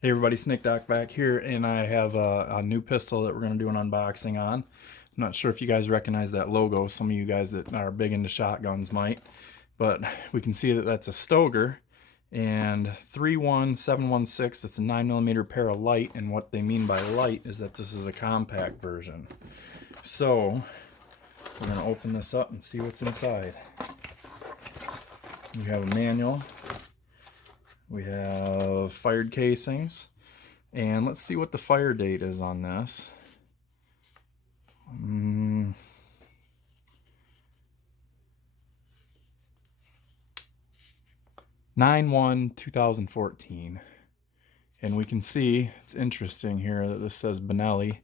Hey everybody, Snake Doc back here, and I have a new pistol that we're going to do an unboxing on. I'm not sure if you guys recognize that logo. Some of you guys that are big into shotguns might, but we can see that that's a Stoeger and 31716. It's a 9mm para light, and what they mean by light is that this is a compact version. So we're going to open this up and see what's inside. We have a manual. We have fired casings, and let's see what the fire date is on this. 9/1/2014, and we can see it's interesting here that this says Benelli,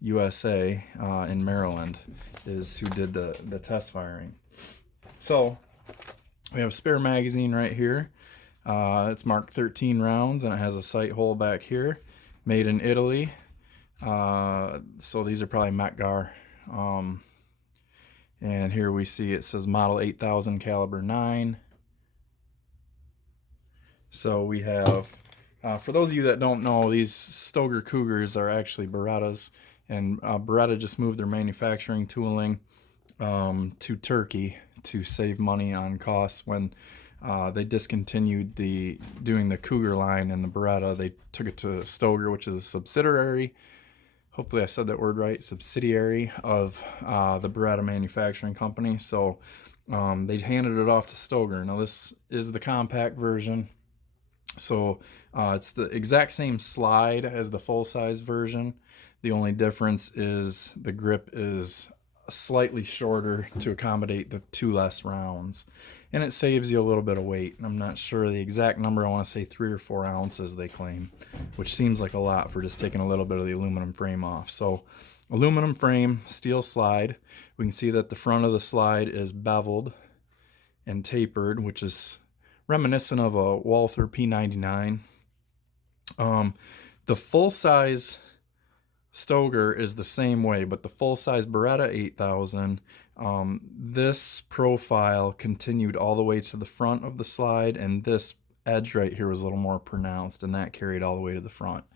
USA, in Maryland, is who did the test firing. So we have a spare magazine right here. It's marked 13 rounds, and it has a sight hole back here, made in Italy. So these are probably Metgar. And here we see it says model 8000 caliber 9. So we have, for those of you that don't know, these Stoeger Cougars are actually Berettas, and Beretta just moved their manufacturing tooling to Turkey to save money on costs. When they discontinued doing the Cougar line and the Beretta, they took it to Stoeger, which is a subsidiary. Hopefully I said that word right, subsidiary of the Beretta manufacturing company. So they handed it off to Stoeger. Now this is the compact version. So it's the exact same slide as the full-size version. The only difference is the grip is slightly shorter to accommodate the 2 less rounds. And it saves you a little bit of weight. I'm not sure the exact number. I want to say 3 or 4 ounces they claim, which seems like a lot for just taking a little bit of the aluminum frame off. So aluminum frame, steel slide. We can see that the front of the slide is beveled and tapered, which is reminiscent of a Walther P99. The full-size Stoeger is the same way, but the full-size Beretta 8000, this profile continued all the way to the front of the slide, and this edge right here was a little more pronounced, and that carried all the way to the front.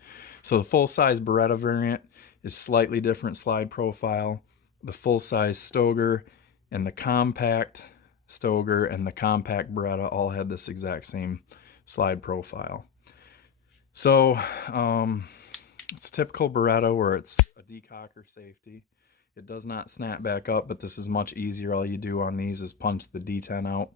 So the full-size Beretta variant is slightly different slide profile. The full-size Stoeger and the compact Stoeger and the compact Beretta all had this exact same slide profile. So it's typical Beretta where it's a decocker safety. It does not snap back up, but this is much easier. All you do on these is punch the detent out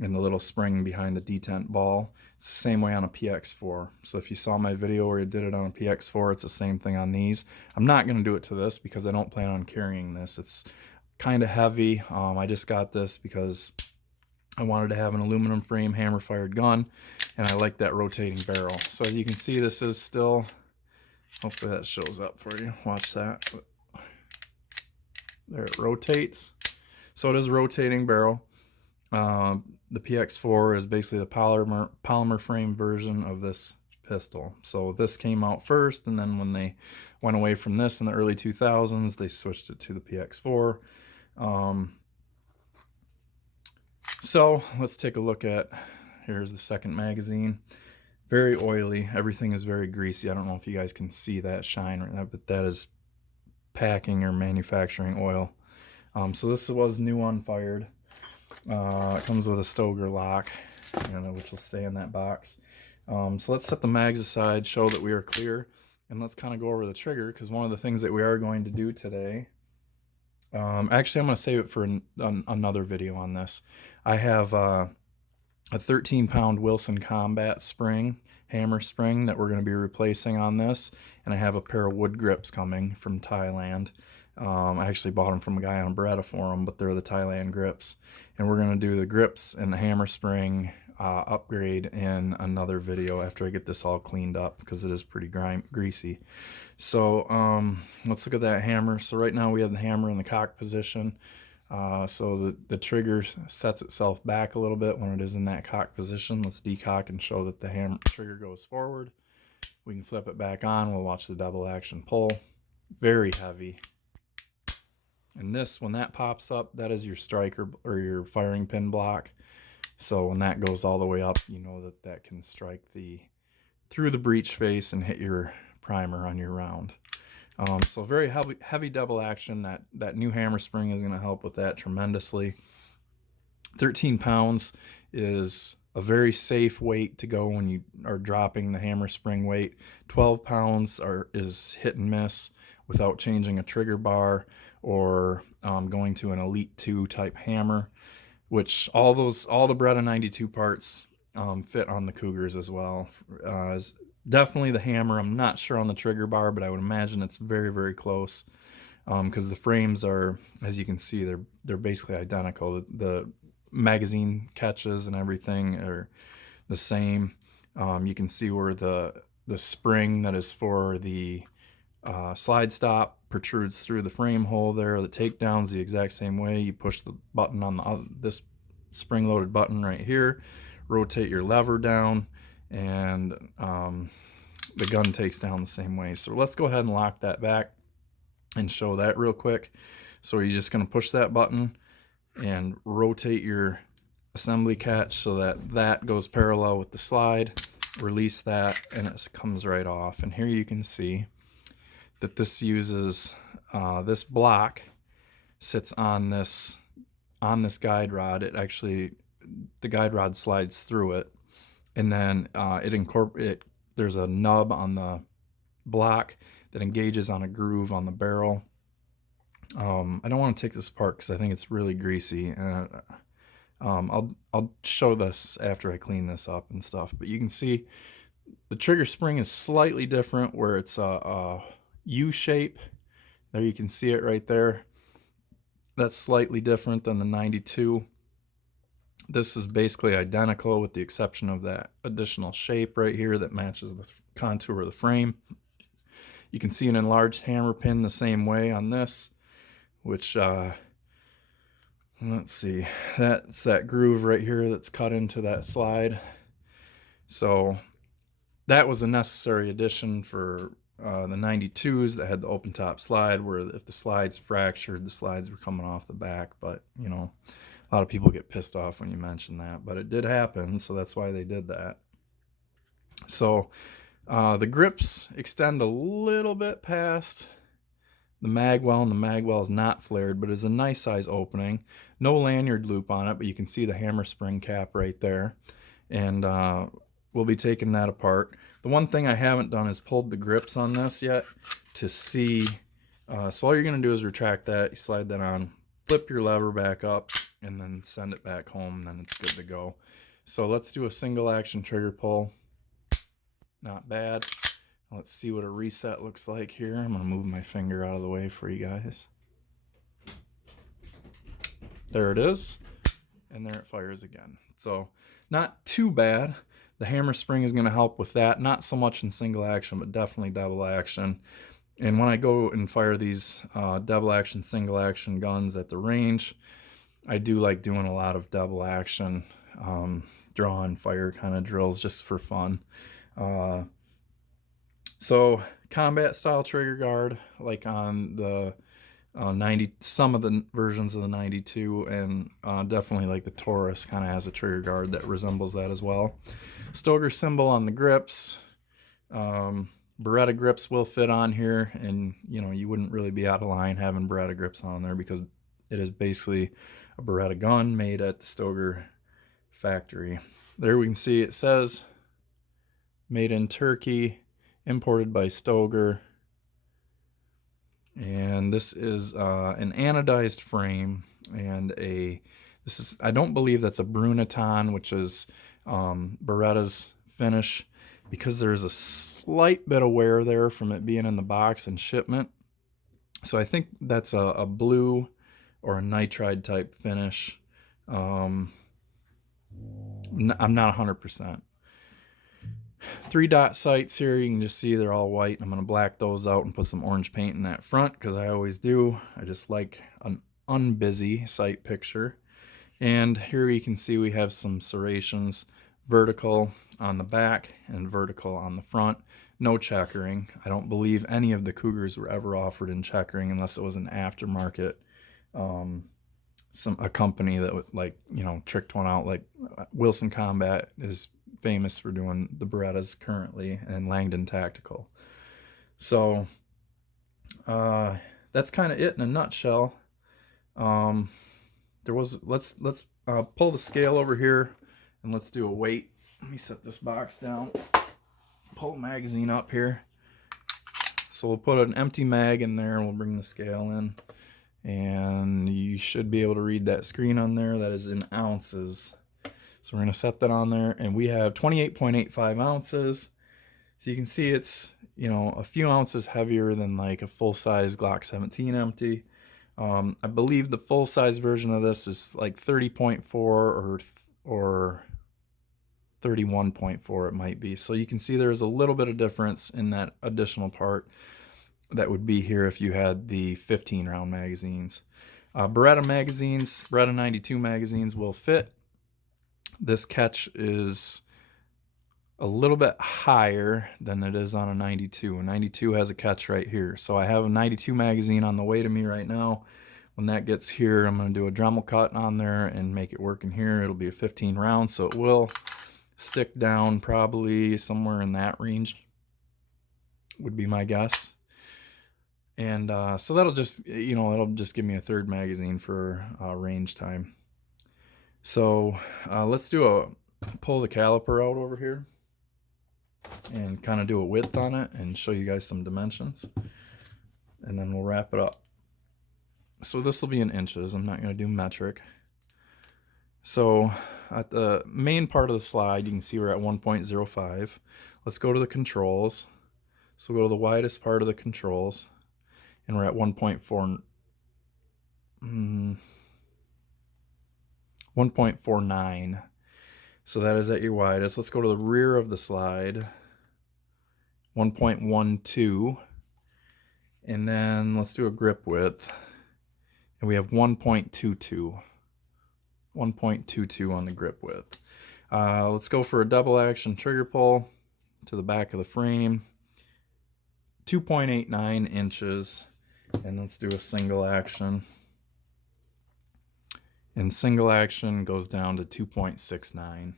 and the little spring behind the detent ball. It's the same way on a PX4. So if you saw my video where I did it on a PX4, it's the same thing on these. I'm not going to do it to this because I don't plan on carrying this. It's kind of heavy. I just got this because I wanted to have an aluminum frame hammer fired gun, and I like that rotating barrel. So as you can see, this is still, hopefully that shows up for you. Watch that. There it rotates. So it is a rotating barrel. The PX4 is basically the polymer frame version of this pistol. So this came out first, and then when they went away from this in the early 2000s, they switched it to the PX4. So let's take a look at, here's the second magazine. Very oily. Everything is very greasy. I don't know if you guys can see that shine right now, but that is packing or manufacturing oil. So this was new unfired. It comes with a Stoeger lock, which will stay in that box. So let's set the mags aside, show that we are clear, and let's kind of go over the trigger, because one of the things that we are going to do today, actually I'm going to save it for another video on this. I have a 13-pound Wilson Combat spring, hammer spring, that we're going to be replacing on this, and I have a pair of wood grips coming from Thailand. I actually bought them from a guy on a Beretta forum, but they're the Thailand grips, and we're going to do the grips and the hammer spring upgrade in another video after I get this all cleaned up, because it is pretty greasy. So let's look at that hammer. So right now we have the hammer in the cock position. So the trigger sets itself back a little bit when it is in that cock position. Let's decock and show that the hammer trigger goes forward. We can flip it back on. We'll watch the double action pull. Very heavy. And this, when that pops up, that is your striker or your firing pin block. So when that goes all the way up, you know that that can strike the through the breech face and hit your primer on your round. So very heavy double action. That new hammer spring is going to help with that tremendously. 13 pounds is a very safe weight to go when you are dropping the hammer spring weight. 12 pounds is hit and miss without changing a trigger bar or going to an Elite 2 type hammer, which all the Beretta 92 parts fit on the Cougars as well. Definitely the hammer. I'm not sure on the trigger bar, but I would imagine it's very, very close because the frames are, as you can see, they're basically identical. The magazine catches and everything are the same. You can see where the spring that is for the slide stop protrudes through the frame hole there. The takedown's the exact same way. You push the button on this spring-loaded button right here, rotate your lever down, and the gun takes down the same way. So let's go ahead and lock that back and show that real quick. So you're just going to push that button and rotate your assembly catch so that goes parallel with the slide. Release that and it comes right off. And here you can see that this uses this block sits on this guide rod. The guide rod slides through it, and then there's a nub on the block that engages on a groove on the barrel. I don't want to take this apart because I think it's really greasy, and I'll show this after I clean this up and stuff. But you can see the trigger spring is slightly different, where it's a U shape. There you can see it right there. That's slightly different than the 92. This is basically identical with the exception of that additional shape right here that matches the contour of the frame. You can see an enlarged hammer pin the same way on this, which let's see, that's that groove right here that's cut into that slide. So that was a necessary addition for the 92s that had the open top slide, where if the slides fractured, the slides were coming off the back. But you know, a lot of people get pissed off when you mention that, but it did happen, so that's why they did that. So the grips extend a little bit past the magwell, and the magwell is not flared, but is a nice size opening. No lanyard loop on it, but you can see the hammer spring cap right there. And we'll be taking that apart. The one thing I haven't done is pulled the grips on this yet to see. So all you're going to do is retract that, you slide that on, flip your lever back up, and then send it back home, and then it's good to go. So let's do a single action trigger pull. Not bad. Let's see what a reset looks like here. I'm going to move my finger out of the way for you guys. There it is. And there it fires again. So not too bad. The hammer spring is going to help with that. Not so much in single action, but definitely double action. And when I go and fire these double action, single action guns at the range, I do like doing a lot of double action, draw and fire kind of drills just for fun. So combat style trigger guard, like on the 90, some of the versions of the 92, and definitely like the Taurus kind of has a trigger guard that resembles that as well. Stoeger symbol on the grips. Beretta grips will fit on here, and you know, you wouldn't really be out of line having Beretta grips on there because it is basically a Beretta gun made at the Stoeger factory. There we can see it says made in Turkey, imported by Stoeger. And this is an anodized frame, and I don't believe that's a Brunaton, which is Beretta's finish, because there's a slight bit of wear there from it being in the box and shipment. So I think that's a blue or a nitride type finish. I'm not 100%. 3-dot sights here, you can just see they're all white. I'm going to black those out and put some orange paint in that front, because I always do. I just like an unbusy sight picture. And here you can see we have some serrations, vertical on the back and vertical on the front. No checkering. I don't believe any of the Cougars were ever offered in checkering unless it was an aftermarket, a company that would, like, you know, tricked one out. Like Wilson Combat is famous for doing the Berettas currently, and Langdon Tactical. So that's kind of it in a nutshell. Let's pull the scale over here and let's do a weight. Let me set this box down, pull the magazine up here. So we'll put an empty mag in there and we'll bring the scale in, and you should be able to read that screen on there. That is in ounces. So we're going to set that on there, and we have 28.85 ounces. So you can see it's, you know, a few ounces heavier than like a full-size Glock 17 empty. I believe the full-size version of this is like 30.4 or 31.4 it might be. So you can see there's a little bit of difference in that additional part that would be here if you had the 15-round magazines. Beretta magazines, Beretta 92 magazines will fit. This catch is a little bit higher than it is on a 92. A 92 has a catch right here. So I have a 92 magazine on the way to me right now. When that gets here, I'm going to do a Dremel cut on there and make it work in here. It'll be a 15 round, so it will stick down probably somewhere in that range, would be my guess. And so that'll just, you know, it'll just give me a third magazine for range time. So let's pull the caliper out over here and kind of do a width on it and show you guys some dimensions, and then we'll wrap it up. So this will be in inches. I'm not going to do metric. So at the main part of the slide, you can see we're at 1.05. Let's go to the controls. So we'll go to the widest part of the controls, and we're at 1.49. So that is at your widest. Let's go to the rear of the slide, 1.12. And then let's do a grip width. And we have 1.22. 1.22 on the grip width. Let's go for a double action trigger pull to the back of the frame. 2.89 inches. And let's do a single action. And single action goes down to 2.69.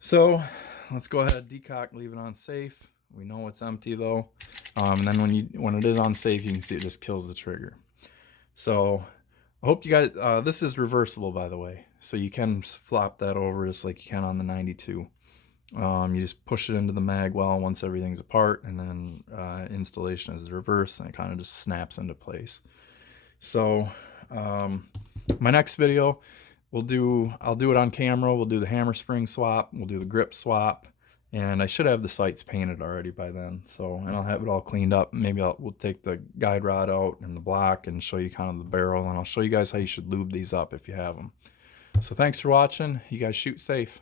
So let's go ahead, decock, leave it on safe. We know it's empty though. And then when it is on safe, you can see it just kills the trigger. So I hope you guys, this is reversible by the way. So you can flop that over just like you can on the 92. You just push it into the mag well once everything's apart, and then installation is the reverse, and it kind of just snaps into place. So my next video, I'll do it on camera. We'll do the hammer spring swap, we'll do the grip swap, and I should have the sights painted already by then. So, and I'll have it all cleaned up. Maybe we'll take the guide rod out and the block and show you kind of the barrel, and I'll show you guys how you should lube these up if you have them. So thanks for watching. You guys shoot safe.